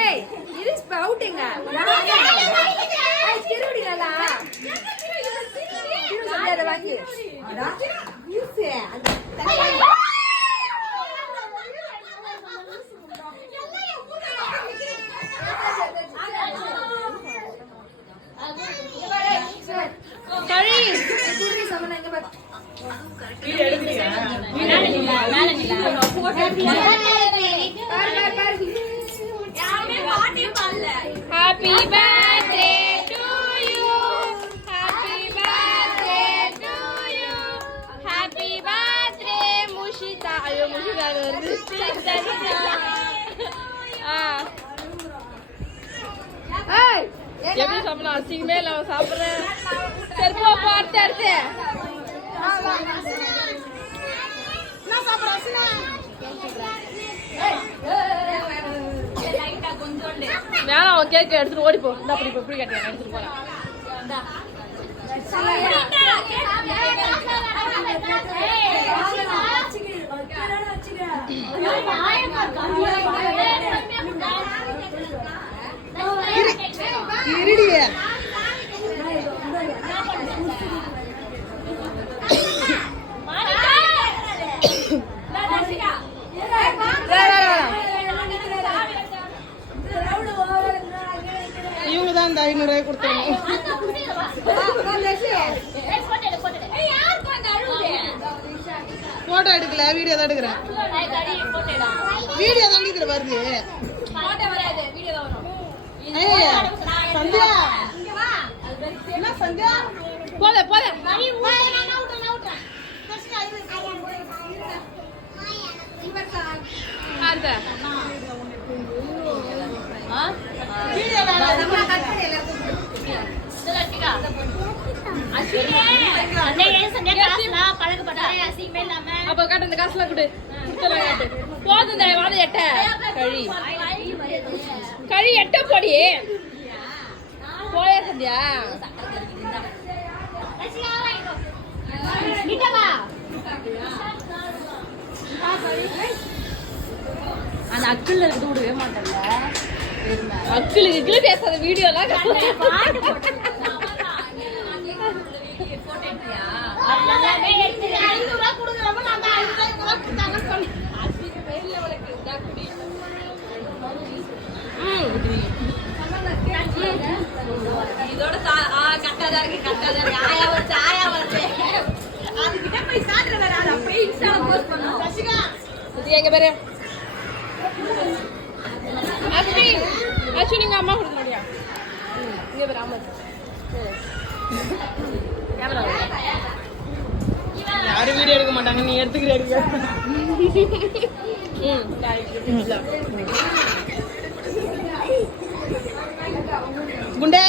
ஏய் இது ஸ்ப்ரவுட்ங்க திருவிடிங்களா அதை வாங்கி Happy birthday to you. Happy birthday to you. Happy birthday Mushita. Ayo Mushita வருது. ஏய் எப்படி சாப்பிடலாம் அசிங்கமே இல்ல சாப்பிடுறேன் சரி போ அடுத்து அடுத்து நான் சாப்பிடுறேன் அசினா வேணாம் அவன் கேக் எடுத்துட்டு ஓடிப்போ இந்த அப்படி இப்படி கேட்டேன் எடுத்துட்டு போறேன் இவங்க தான் இந்த 500 ரூபாய் கொடுத்தாங்க போட்டோ எடுக்கல வீடியோ தான் எடுக்கிறேன் வீடியோ தான் எடுக்கிற வருது சந்தியா என்ன சந்தியா போத போத அப்ப காட்டு இந்த காசுல கொடு போதும் வாத எட்ட கழி கழி எட்ட போடி போய சந்தியா அந்த அக்குள்ள இருந்து விடவே மாட்டேன்ல அக்கிளுக்கு பேசாத வீடியோலாம் இதோட கட்டாதான் இருக்கு கட்டாதான் ஆயா வருது ஆயா வருது அதுகிட்ட போய் சாப்பிடுற வேற அது அப்படியே இன்ஸ்டால போஸ்ட் பண்ணுவோம் ரசிகா இது எங்க பேரு நீங்க அம்மா கொடுக்க முடியா இங்க பேர் அம்மா யாரும் வீடியோ எடுக்க மாட்டாங்க நீ எடுத்துக்கிறியா குண்டே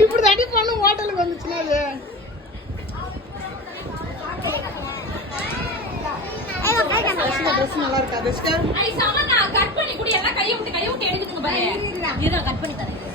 இப்படி தடி பண்ண ஹோட்டலுக்கு வந்துச்சுன்னா அது ட்ரெஸ் நல்லா இருக்கா கட் பண்ணி கூட எல்லாம் கையை விட்டு எடுக்குதுங்க பாரு. கட் பண்ணி தரேன்.